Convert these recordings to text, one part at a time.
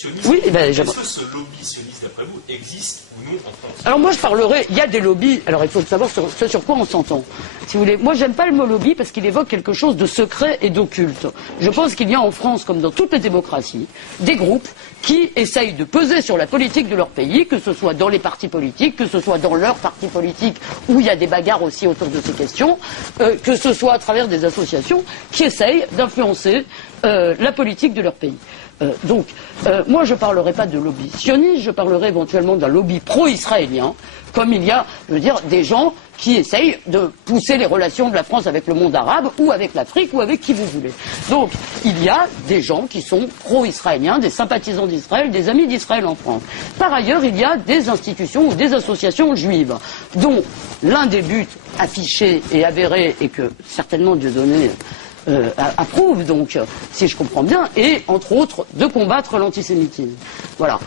sioniste. Oui, est-ce que ce lobby sioniste, d'après vous, existe ou non en France? Alors moi je parlerai, il y a des lobbies, alors il faut savoir ce sur quoi on s'entend. Si vous voulez, moi j'aime pas le mot lobby parce qu'il évoque quelque chose de secret et d'occulte. Je pense qu'il y a en France, comme dans toutes les démocraties, des groupes qui essayent de peser sur la politique de leur pays, que ce soit dans les partis politiques, que ce soit dans leur parti politique, où il y a des bagarres aussi autour de ces questions, que ce soit à travers des associations qui essayent d'influencer la politique de leur pays. Donc, moi je ne parlerai pas de lobby sioniste, je parlerai éventuellement d'un lobby pro-israélien, comme il y a, je veux dire, des gens qui essayent de pousser les relations de la France avec le monde arabe, ou avec l'Afrique, ou avec qui vous voulez. Donc, il y a des gens qui sont pro-israéliens, des sympathisants d'Israël, des amis d'Israël en France. Par ailleurs, il y a des institutions ou des associations juives, dont l'un des buts affichés et avérés, et que certainement Dieudonné approuve, donc, si je comprends bien, et entre autres de combattre l'antisémitisme. Voilà.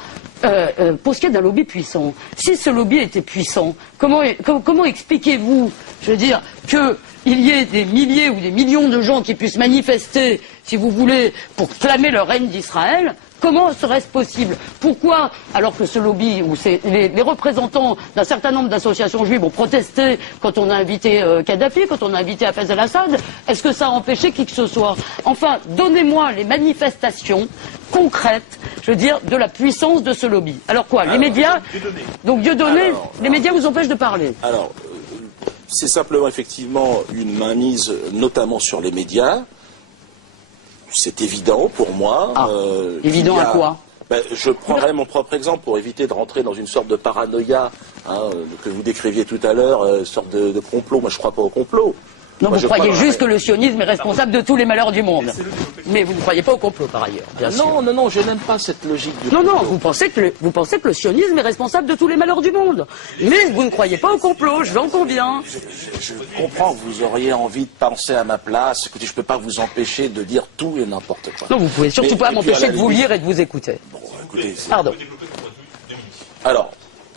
Pour ce qui est d'un lobby puissant, si ce lobby était puissant, comment expliquez-vous, je veux dire, qu'il y ait des milliers ou des millions de gens qui puissent manifester, si vous voulez, pour clamer le règne d'Israël? Comment serait-ce possible? Pourquoi, alors que ce lobby, ou les représentants d'un certain nombre d'associations juives ont protesté quand on a invité Kadhafi, quand on a invité Hafez al-Assad, est-ce que ça a empêché qui que ce soit? Enfin, donnez-moi les manifestations concrètes, je veux dire, de la puissance de ce lobby. Alors quoi? Les médias, donc Dieudonné, les médias vous empêchent de parler. Alors, c'est simplement effectivement une mainmise, notamment sur les médias. C'est évident pour moi. Évident à quoi? Je prendrai mon propre exemple pour éviter de rentrer dans une sorte de paranoïa que vous décriviez tout à l'heure, une sorte de complot. Moi, je ne crois pas au complot. Non, vous croyez juste que le sionisme est responsable de tous les malheurs du monde. Mais vous ne croyez pas au complot, par ailleurs, bien sûr. Non, je n'aime pas cette logique du complot. Non, vous pensez que le sionisme est responsable de tous les malheurs du monde. Mais vous ne croyez pas au complot, je l'en conviens. Je comprends que vous auriez envie de penser à ma place. Écoutez, je ne peux pas vous empêcher de dire tout et n'importe quoi. Non, vous ne pouvez surtout pas m'empêcher de vous lire et de vous écouter. Bon, écoutez, pardon. Alors,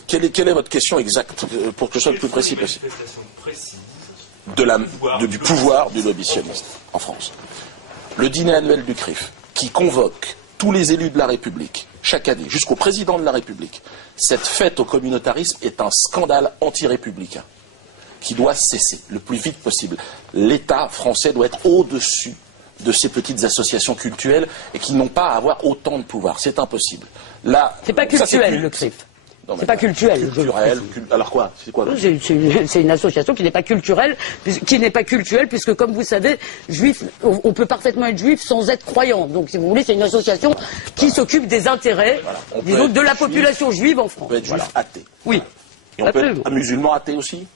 quelle est votre question exacte, pour que je sois le plus précis possible? Du pouvoir du lobby sioniste en France. Le dîner annuel du CRIF, qui convoque tous les élus de la République, chaque année, jusqu'au président de la République, cette fête au communautarisme est un scandale anti-républicain qui doit cesser le plus vite possible. L'État français doit être au-dessus de ces petites associations cultuelles et qui n'ont pas à avoir autant de pouvoir. C'est impossible. C'est pas cultuel, le CRIF. C'est pas culturel. Alors quoi? C'est quoi? C'est une association qui n'est pas culturelle, puisque comme vous savez, juif, on peut parfaitement être juif sans être croyant. Donc si vous voulez, c'est une association qui s'occupe des intérêts, disons, de la population juive en France. On peut être juif athée. Oui. Et on peut être un musulman athée aussi?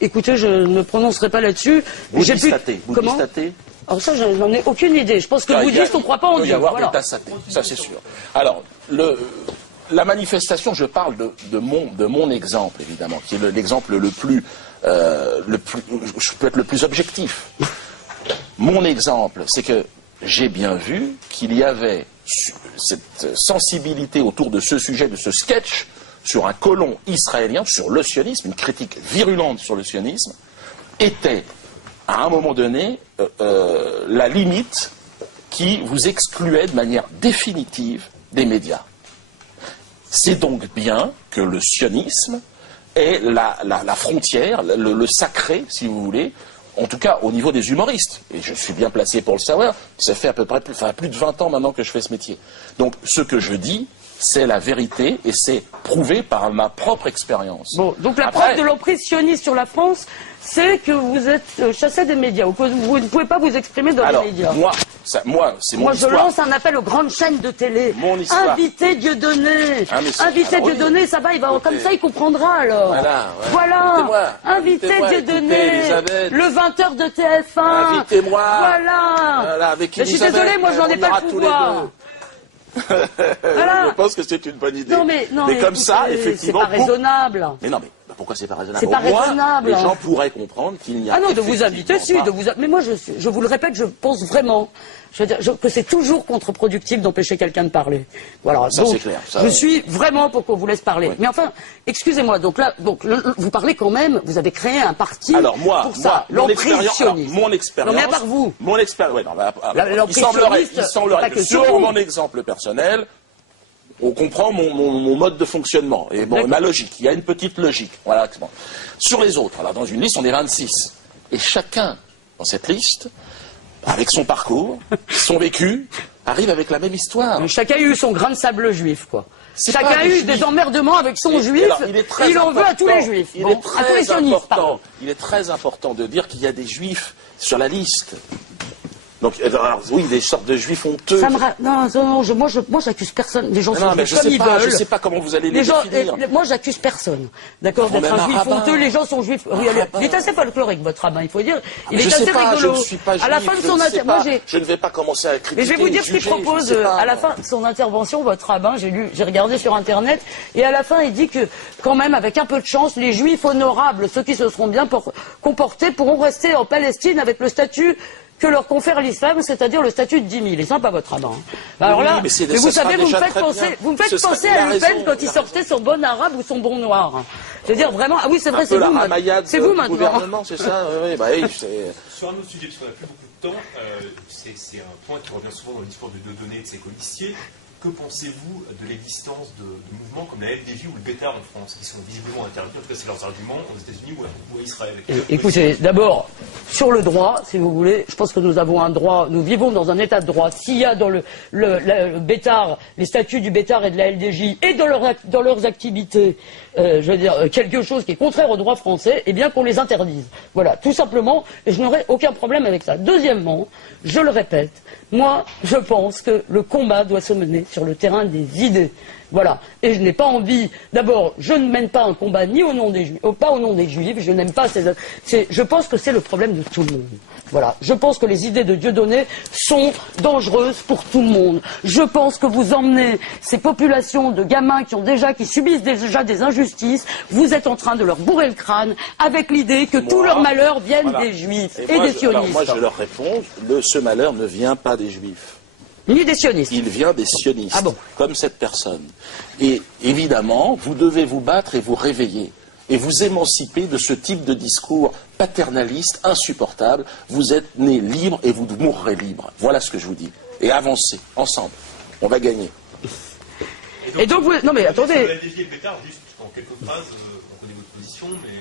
Écoutez, je ne me prononcerai pas là-dessus. Bouddhiste athée. Bouddhiste athée? Alors ça, je n'en ai aucune idée. Je pense que bouddhiste, on ne croit pas en Dieu. Il peut y avoir des tasses athées, ça c'est sûr. Alors, la manifestation, je parle de mon exemple, évidemment, qui est l'exemple je peux être le plus objectif. Mon exemple, c'est que j'ai bien vu qu'il y avait cette sensibilité autour de ce sujet, de ce sketch, sur un colon israélien, sur le sionisme, une critique virulente sur le sionisme, était, à un moment donné, la limite qui vous excluait de manière définitive des médias. C'est donc bien que le sionisme est la frontière, le sacré, si vous voulez, en tout cas au niveau des humoristes. Et je suis bien placé pour le savoir, ça fait à peu près plus de 20 ans maintenant que je fais ce métier. Donc ce que je dis, c'est la vérité et c'est prouvé par ma propre expérience. Bon, donc la preuve de l'emprise sioniste sur la France, c'est que vous êtes chassé des médias, ou que vous ne pouvez pas vous exprimer dans les médias. Moi, c'est mon histoire. Je lance un appel aux grandes chaînes de télé. Mon histoire. Invitez Dieudonné. Invitez Dieudonné, ça va, comme ça il comprendra alors. Voilà. Invitez Dieudonné. Le 20h de TF1. Invitez-moi. Voilà. Avec je suis désolé, moi j'en ai pas le pouvoir. Je pense que c'est une bonne idée. Non, mais comme ça, effectivement. C'est pas raisonnable. Mais non, mais pourquoi c'est pas raisonnable? C'est pas Au moins, raisonnable. les gens pourraient comprendre qu'il n'y a Ah non, de vous inviter, si, pas... mais moi, je vous le répète, je pense vraiment, je veux dire, que c'est toujours contre-productif d'empêcher quelqu'un de parler. Voilà. Ça, donc, c'est clair. Ça, je suis vraiment pour qu'on vous laisse parler. Oui. Mais enfin, excusez-moi, donc là, vous parlez quand même, vous avez créé un parti pour ça, l'emprise sioniste. Mon expérience... Non, mais à part vous. Mon expérience... Ouais, non, L'emprise il semblerait pas que sur vous. mon exemple personnel, on comprend mon mode de fonctionnement et ma logique. Il y a une petite logique. Voilà. Sur les autres, alors dans une liste, on est 26. Et chacun, dans cette liste, avec son parcours, son vécu, arrive avec la même histoire. Mais chacun a eu son grain de sable juif, quoi. C'est Chacun pas a des eu juifs. des emmerdements avec son juif, Alors, et il en veut à tous les juifs. Il Bon, est à tous les très sionistes, pardon. important. Il est très important de dire qu'il y a des juifs sur la liste. Donc, alors, oui, des sortes de juifs honteux. Ça me non, moi j'accuse personne. Les gens sont mais juifs comme ils veulent. je sais pas comment vous allez les définir. Moi j'accuse personne. D'accord, Même d'être un juif rabbin. honteux, les gens sont juifs. Il est assez folklorique, votre rabbin, il faut dire. Il est Je assez sais pas, rigolo. je ne suis pas juif, À la fin de son je ne vais pas commencer à critiquer. Mais je vais vous dire ce qu'il propose à la fin de son intervention, votre rabbin. J'ai regardé sur Internet, et à la fin, il dit que, quand même, avec un peu de chance, les juifs honorables, ceux qui se seront bien comportés, pourront rester en Palestine avec le statut que leur confère l'islam, c'est-à-dire le statut de 10 000. Il est sympa, votre rabbin. Alors Oui, là, mais vous savez, vous me faites Ce penser serait- à il a Le Pen raison, quand il sortait son bon arabe ou son bon noir. Je veux dire, vraiment, ah oui, c'est vrai, c'est Un peu vous, la ramayade c'est vous du maintenant. gouvernement, c'est ça? Oui, c'est... Sur un autre sujet, parce qu'on n'a plus beaucoup de temps, c'est un point qui revient souvent dans le discours de Dieudonné et de ses colistiers. Que pensez-vous de l'existence de mouvements comme la FDJ ou le Bétard en France, qui sont visiblement interdits, en tout cas c'est leurs arguments, aux États-Unis ou à Israël? Écoutez, d'abord, sur le droit, si vous voulez, je pense que nous avons un droit, nous vivons dans un état de droit. S'il y a dans le Bétard, les statuts du Bétard et de la LDJ, et dans leurs activités, je veux dire, quelque chose qui est contraire au droit français, eh bien qu'on les interdise. Voilà, tout simplement, et je n'aurai aucun problème avec ça. Deuxièmement, je le répète, moi, je pense que le combat doit se mener sur le terrain des idées. Voilà. Et je n'ai pas envie. D'abord, je ne mène pas un combat ni au nom des Juifs, pas au nom des Juifs. Je n'aime pas je pense que c'est le problème de tout le monde. Voilà. Je pense que les idées de Dieudonné sont dangereuses pour tout le monde. Je pense que vous emmenez ces populations de gamins qui subissent déjà des injustices. Vous êtes en train de leur bourrer le crâne avec l'idée que tous leurs malheurs viennent des Juifs et des sionistes. Alors moi, je leur réponds, ce malheur ne vient pas des Juifs. Ni des sionistes. Il vient des sionistes, Ah bon? comme cette personne. Et évidemment, vous devez vous battre et vous réveiller. Et vous émanciper de ce type de discours paternaliste, insupportable. Vous êtes nés libres et vous mourrez libres. Voilà ce que je vous dis. Et avancez, ensemble. On va gagner. Et donc vous... Non mais attendez. La FDJ et le Bétard, juste en quelques phrases, on connaît votre position, mais...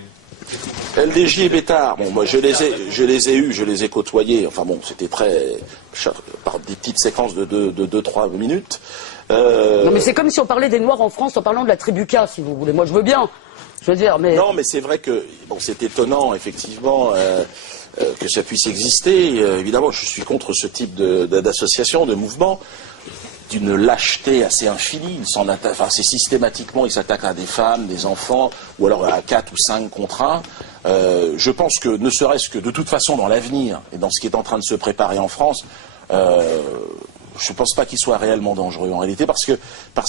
LDJ et Bétard, bon, moi je les ai côtoyés, enfin bon, c'était par des petites séquences de 2-3 minutes. Non mais c'est comme si on parlait des Noirs en France en parlant de la tribu K, si vous voulez. Moi je veux bien, je veux dire, mais... Non, mais c'est vrai que, bon, c'est étonnant, effectivement, que ça puisse exister. Évidemment, je suis contre ce type d'association, de mouvement, d'une lâcheté assez infinie. C'est systématiquement, ils s'attaquent à des femmes, des enfants, ou alors à 4 ou 5 contre 1. Je pense que, ne serait-ce que de toute façon dans l'avenir, et dans ce qui est en train de se préparer en France, je ne pense pas qu'ils soient réellement dangereux en réalité, parce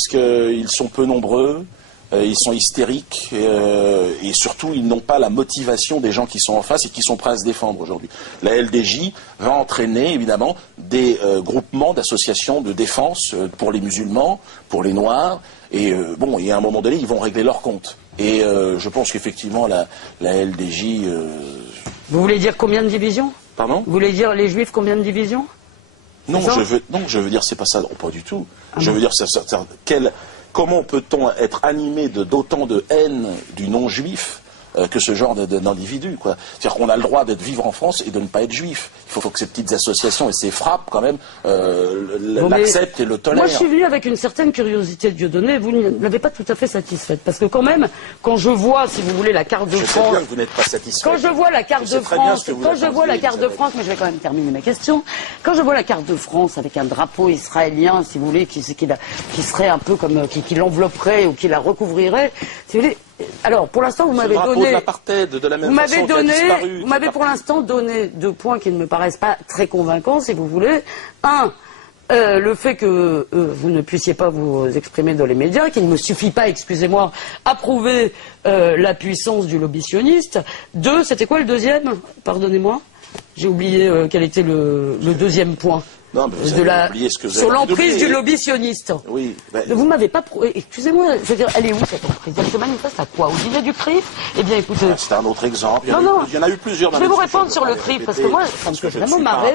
qu'ils sont peu nombreux, ils sont hystériques, et surtout ils n'ont pas la motivation des gens qui sont en face et qui sont prêts à se défendre aujourd'hui. La LDJ va entraîner évidemment des groupements d'associations de défense pour les musulmans, pour les noirs, et à un moment donné ils vont régler leur compte. Et je pense qu'effectivement la LDJ... Vous voulez dire combien de divisions? Pardon? Vous voulez dire les Juifs combien de divisions? Non, je veux dire c'est pas ça, pas du tout. Je veux dire comment peut-on être animé d'autant de haine du non-juif que ce genre d'individu, quoi. C'est-à-dire qu'on a le droit d'être vivre en France et de ne pas être juif. Il faut que ces petites associations et ces frappes, quand même, l'acceptent et le tolèrent. Moi, je suis venu avec une certaine curiosité de Dieudonné. Vous ne l'avez pas tout à fait satisfaite. Parce que quand même, quand je vois, si vous voulez, la carte de France... Je sais bien que vous n'êtes pas satisfait. Quand je vois la carte de France... Quand je vois la carte de France... Mais je vais quand même terminer ma question. Quand je vois la carte de France avec un drapeau israélien, si vous voulez, qui serait un peu comme... qui l'envelopperait ou qui la recouvrirait, si vous voulez... Alors, pour l'instant, vous m'avez donné... de la même façon qui a disparu. Vous m'avez pour l'instant donné 2 points qui ne me paraissent pas très convaincants, si vous voulez. Un, le fait que vous ne puissiez pas vous exprimer dans les médias, qu'il ne me suffit pas, excusez-moi, à prouver la puissance du lobby sioniste. 2, c'était quoi le deuxième? Pardonnez-moi. J'ai oublié quel était le deuxième point. Non, mais vous avez oublié ce que vous avez sur l'emprise oublié. du lobby sioniste. Oui. Vous m'avez pas prouvé. Excusez-moi, je veux dire, elle est où cette emprise? Elle se manifeste à quoi? Au dîner du CRIF? Eh bien, écoutez. C'est un autre exemple. Il y en a eu plusieurs. Dans je vais vous répondre sur le CRIF, parce que moi, ça me fait vraiment marrer.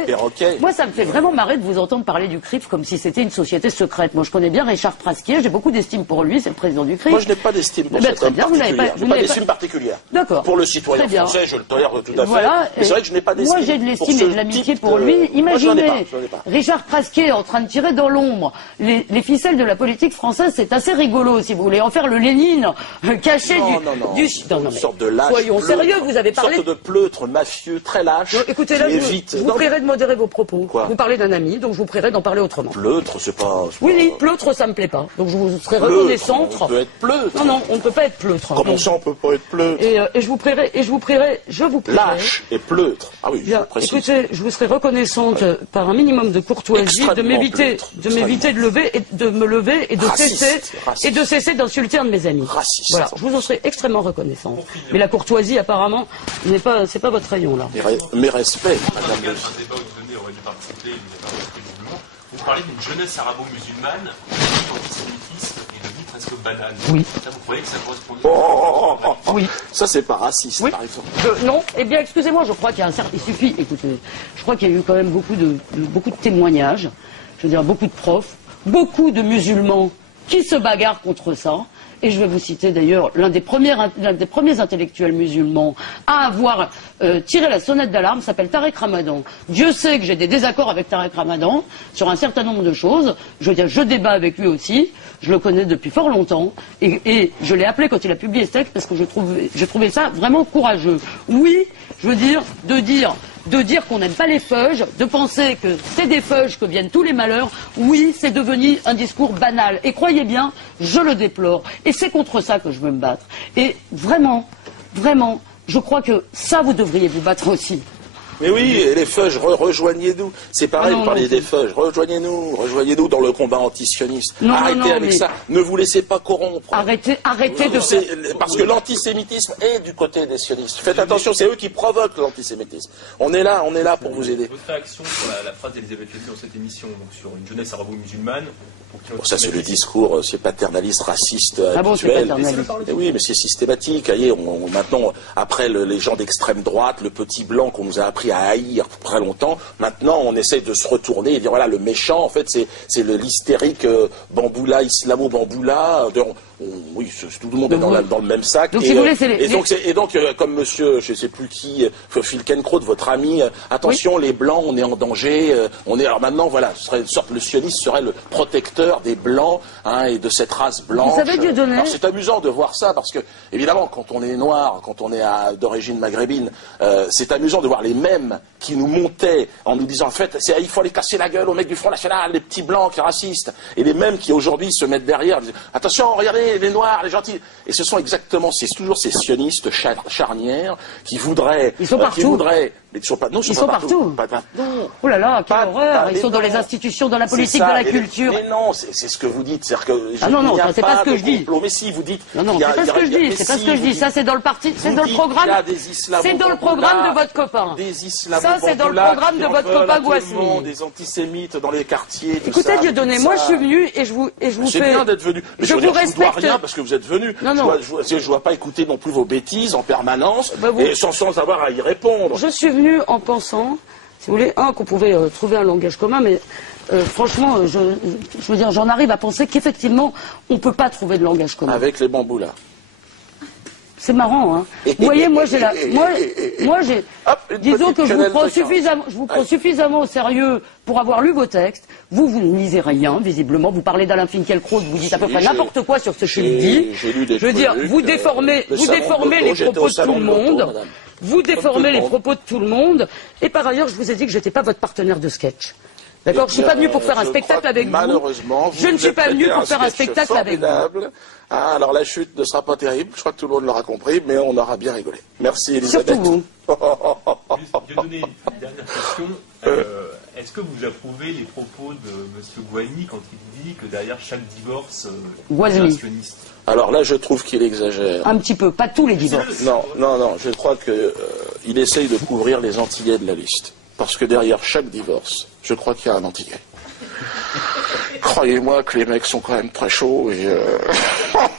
Moi, ça me fait vraiment marrer de vous entendre parler du CRIF comme si c'était une société secrète. Moi, je connais bien Richard Prasquier, j'ai beaucoup d'estime pour lui, c'est le président du CRIF. Moi, je n'ai pas d'estime pour cet homme particulier. Je n'ai pas d'estime particulière. D'accord. Pour le citoyen français, je le tolère tout à fait. Voilà. Mais c'est vrai que je n'ai pas d'estime. Moi, j'ai de l'estime et de l'amitié pour lui. Imaginez, Richard Prasquier en train de tirer dans l'ombre les ficelles de la politique française, c'est assez rigolo, si vous voulez en faire le Lénine caché du... Une sorte de lâche. Soyons sérieux, vous avez parlé... Une sorte de pleutre mafieux, très lâche. Non, écoutez, là, je vous prierai de modérer vos propos. Quoi? Vous parlez d'un ami, donc je vous prierai d'en parler autrement. Pleutre, c'est pas... Oui, pleutre, ça me plaît pas. Donc je vous serai reconnaissante. On peut être pleutre. Non, on ne peut pas être pleutre. Comment ça, on peut pas être pleutre? Et je vous prierai... Lâche et pleutre. Ah oui, bien, écoutez, je vous serai reconnaissante par un minimum de courtoisie, de m'éviter de me lever et de cesser d'insulter un de mes amis. Raciste. Voilà, je vous en serai extrêmement reconnaissante. Mais la courtoisie, apparemment, c'est pas votre rayon, là. Mes respects, madame. Un débat où vous aurait dû participer, vous parlez d'une jeunesse arabo-musulmane, l'antisémitisme est devenu presque banal. Oui. Ça, vous croyez que ça correspond Oui. Ça, c'est pas raciste, oui. par exemple. Non, eh bien, excusez-moi, je crois qu'il y a un certain... Il suffit, écoutez, je crois qu'il y a eu quand même beaucoup de témoignages, je veux dire, beaucoup de profs, beaucoup de musulmans qui se bagarrent contre ça. Et je vais vous citer d'ailleurs l'un des premiers intellectuels musulmans à avoir tiré la sonnette d'alarme, s'appelle Tarek Ramadan. Dieu sait que j'ai des désaccords avec Tarek Ramadan sur un certain nombre de choses. Je veux dire, je débat avec lui aussi. Je le connais depuis fort longtemps. Et je l'ai appelé quand il a publié ce texte parce que je trouvais ça vraiment courageux. Oui, je veux dire, de dire qu'on n'aime pas les feuges, de penser que c'est des feuges que viennent tous les malheurs, oui, c'est devenu un discours banal. Et croyez bien, je le déplore. Et c'est contre ça que je veux me battre. Et vraiment, je crois que ça, vous devriez vous battre aussi. Mais oui, et les feuges, rejoignez-nous. C'est pareil, vous parliez des feuges. Rejoignez-nous dans le combat antisioniste. Arrêtez avec ça. Ne vous laissez pas corrompre. Arrêtez de... Parce que l'antisémitisme est du côté des sionistes. Faites attention, c'est eux qui provoquent l'antisémitisme. On est là pour vous aider. Votre réaction sur la phrase d'Elisabeth Lévy dans cette émission, donc sur une jeunesse arabo-musulmane. Ça, c'est le discours, c'est paternaliste, raciste, habituel. Bon, c'est paternaliste. Oui, mais c'est systématique. Maintenant, après les gens d'extrême droite, le petit blanc qu'on nous a appris à haïr très longtemps, maintenant, on essaye de se retourner et dire, voilà, le méchant, en fait, c'est l'hystérique Bamboula, islamo-Bamboula. Oui, tout le monde est dans le même sac. Donc, et donc, comme monsieur, je ne sais plus qui, Filkenkraut, votre ami, attention, oui. Les blancs, on est en danger. Alors maintenant, voilà, le sioniste serait le protecteur des blancs et de cette race blanche. Vous savez, Dieudonné. C'est amusant de voir ça parce que, évidemment, quand on est noir, quand on est d'origine maghrébine, c'est amusant de voir les mêmes qui nous montaient en nous disant, en fait, il faut aller casser la gueule aux mecs du Front National, les petits blancs qui racistes, et les mêmes qui aujourd'hui se mettent derrière, disent, attention, regardez, les noirs, les gentils. Et ce sont exactement, c'est toujours ces sionistes charnières qui voudraient... Ils sont partout. Ils sont pas, non, ils sont partout. Non. Oh là là, quelle horreur. Ils sont dans les institutions, dans la politique, dans la culture. Mais non, c'est ce que vous dites. Non, c'est pas ce que je dis. Mais si, vous dites... Non, c'est pas ce que je dis. C'est pas ce que je dis. Ça, c'est dans le parti, c'est dans le programme. C'est dans le programme de votre copain. Ça, c'est dans le programme de votre copain Gouassmi. Des antisémites dans les quartiers. Écoutez, Dieudonné, moi, je suis venu et je vous fais... C'est bien d'être venu. Mais je vous respecte. Je ne dois rien parce que vous êtes venu. Je ne dois pas écouter non plus vos bêtises en permanence et sans avoir à y répondre. Je suis venu en pensant, si vous voulez, qu'on pouvait trouver un langage commun, mais franchement, je veux dire, j'en arrive à penser qu'effectivement, on ne peut pas trouver de langage commun. Avec les bamboulas. C'est marrant, hein. Vous voyez, moi j'ai disons que je vous prends suffisamment au sérieux pour avoir lu vos textes. Vous ne lisez rien, visiblement. Vous parlez d'Alain Finkielkraut, vous dites à peu près n'importe quoi sur ce qu'il dit. Je veux dire, vous déformez les propos de tout le monde. Vous déformez les propos de tout le monde. Et par ailleurs, je vous ai dit que je n'étais pas votre partenaire de sketch. D'accord, je ne suis pas venu pour faire un spectacle avec vous. Malheureusement, je ne suis pas venu pour faire un spectacle avec vous. Alors la chute ne sera pas terrible, je crois que tout le monde l'aura compris, mais on aura bien rigolé. Merci Elisabeth. Surtout vous. Dieudonné, une dernière question. est-ce que vous approuvez les propos de M. Guaimi quand il dit que derrière chaque divorce, il y a un sioniste? Alors là, je trouve qu'il exagère. Un petit peu, pas tous les divorces. Non, je crois qu'il essaye de couvrir les Antillais de la liste. Parce que derrière chaque divorce, je crois qu'il y a un Antillais. Croyez-moi que les mecs sont quand même très chauds et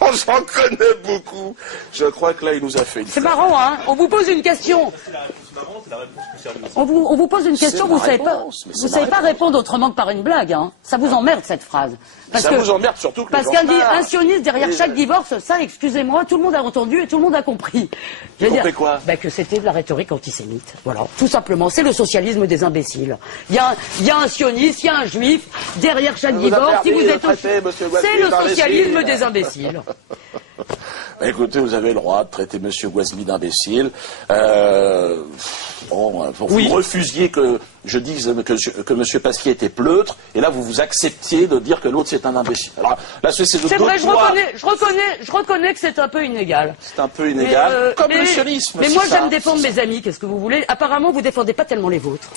on s'en connaît beaucoup. Je crois que là, il nous a fait une... C'est marrant, hein? On vous pose une question. C'est la réponse marrante et la réponse plus sérieuse. On vous pose une question, vous ne savez pas répondre autrement que par une blague, hein. Ça vous emmerde, cette phrase. Ça vous emmerde surtout que parce qu'un sioniste derrière chaque divorce, ça, excusez-moi, tout le monde a entendu et tout le monde a compris. Je veux dire quoi? Que c'était de la rhétorique antisémite. Voilà, tout simplement. C'est le socialisme des imbéciles. Il y a un sioniste, il y a un juif, derrière chaque divorce, si vous êtes c'est le socialisme des imbéciles. Écoutez, vous avez le droit de traiter M. Guasmi d'imbécile. Vous refusiez que je dise que M. Pasquier était pleutre, et là vous vous acceptiez de dire que l'autre c'est un imbécile. Alors là, c'est vrai, je reconnais que c'est un peu inégal. C'est un peu inégal, comme le sionisme. Mais moi j'aime défendre mes amis, qu'est-ce que vous voulez? Apparemment vous défendez pas tellement les vôtres.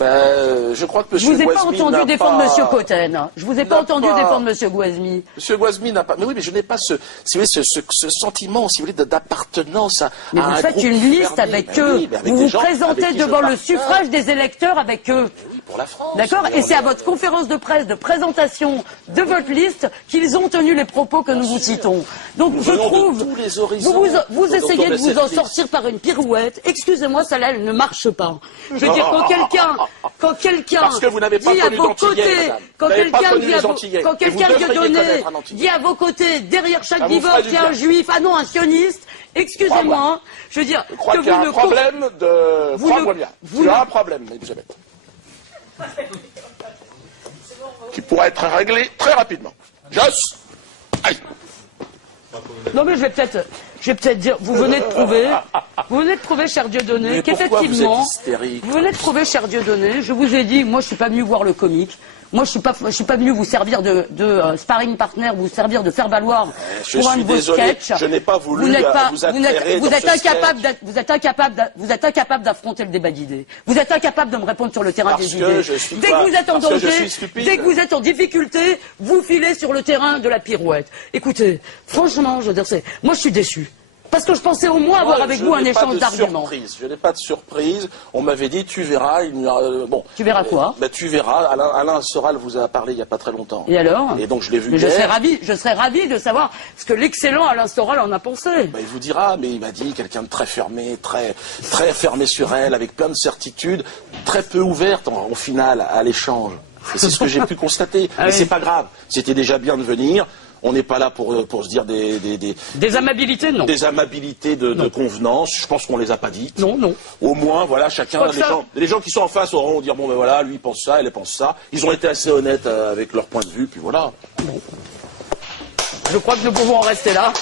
Je crois que M. Guasmi Je vous ai pas entendu défendre M. Cotten. Je vous ai pas entendu défendre M. Guasmi. M. Guasmi n'a pas... Mais oui, mais je n'ai pas ce sentiment, si vous voulez, d'appartenance à mais vous faites une liste avec eux. Vous vous présentez devant le suffrage des électeurs avec eux. Pour la France. D'accord? Et c'est à votre conférence de presse de présentation de votre liste qu'ils ont tenu les propos que nous vous citons. Donc je trouve, vous essayez de vous en sortir par une pirouette. Excusez-moi, celle-là, elle ne marche pas. Je veux dire, quand quelqu'un parce que vous n'avez pas dit à vos côtés, quand quelqu'un dit à vos côtés, derrière chaque divorce, il y a un juif, ah non, un sioniste, excusez-moi, je veux dire, je crois qu'il y a un problème de... Crois-moi bien, tu as un problème, Elisabeth. Qui pourrait être réglé très rapidement. Joss, aïe. Non mais je vais peut-être dire, vous venez de prouver, cher Dieudonné, qu'effectivement, vous venez de prouver, cher Dieudonné, je vous ai dit, moi je suis pas venu voir le comique. Moi, je suis pas venu vous servir de sparring partner, vous servir de faire valoir pour un de vos sketchs. Je n'ai pas voulu vous êtes incapable d'affronter le débat d'idées. Vous êtes incapable de me répondre sur le terrain des idées. Dès que vous êtes en danger, dès que vous êtes en difficulté, vous filez sur le terrain de la pirouette. Écoutez, franchement, je veux dire, moi je suis déçu. Parce que je pensais au moins avoir avec vous un échange d'arguments. Je n'ai pas de surprise. On m'avait dit, tu verras. Tu verras quoi? Tu verras. Alain Soral vous a parlé il n'y a pas très longtemps. Et alors? Et donc je l'ai vu. Mais je serais ravi de savoir ce que l'excellent Alain Soral en a pensé. Il vous dira, mais il m'a dit quelqu'un de très fermé, très fermé sur elle, avec plein de certitudes, très peu ouverte au final à l'échange. Et c'est ce que j'ai pu constater. Mais c'est pas grave. C'était déjà bien de venir. On n'est pas là pour se dire des amabilités, non. Des amabilités de convenance. Je pense qu'on les a pas dites. Non. Au moins, voilà, chacun, les gens qui sont en face auront dire, bon, ben voilà, lui il pense ça, elle pense ça. Ils ont été assez honnêtes avec leur point de vue, puis voilà. Bon. Je crois que nous pouvons en rester là.